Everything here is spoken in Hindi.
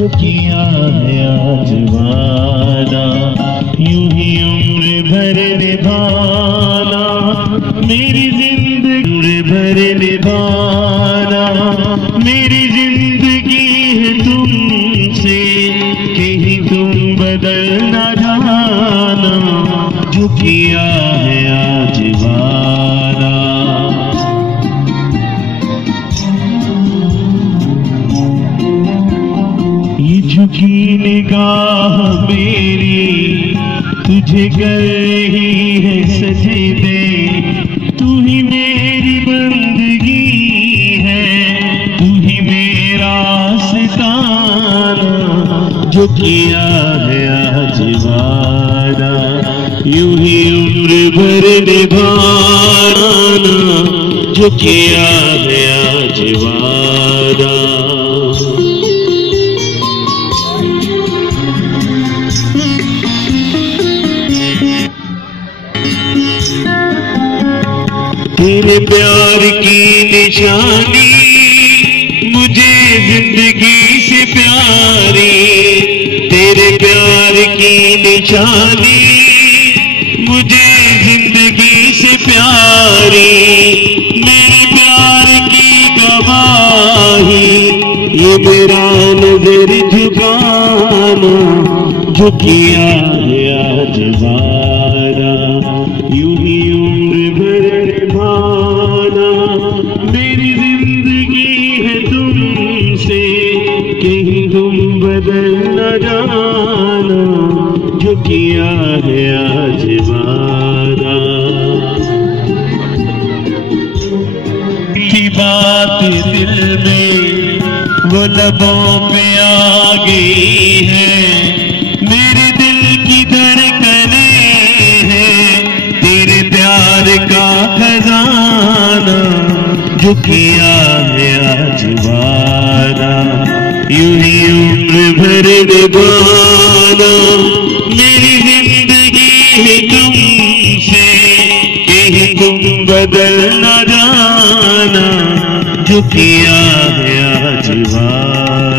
जो किया है आज वादा, यूं ही उम्र भर निभाना, मेरी जिंदगी उम्र भर निभाना, मेरी जिंदगी है तुमसे, कहीं तुम बदल न जाना, जो किया है आज वादा। ये झुकी निगाह मेरी तुझे कर रही है सजदे, तू ही मेरी बंदगी है, तू ही मेरा सितारा, जो किया है आज वादा, यूं ही उम्र भर निभाना, जो किया है आज वादा। तेरे प्यार की निशानी मुझे जिंदगी से प्यारी, तेरे प्यार की निशानी मुझे जिंदगी से प्यारी, मेरे प्यार की गवाही ये मेरा नजर झुकाना, जो किया है आज वादा, यूं ही उम्र भर निभाना, मेरी जिंदगी है तुमसे, कहीं तुम बदल न जाना, जो किया है आज वादा। की बात दिल में वो लबों पे आ गई है, मेरे दिल की धड़कने हैं, तेरे प्यार का खजाना, जो किया है आज वादा, यूं ही उम्र भर निभाना, मेरी जिंदगी है तुमसे, कहीं तुम बदल न जाना, जो किया है आज वादा।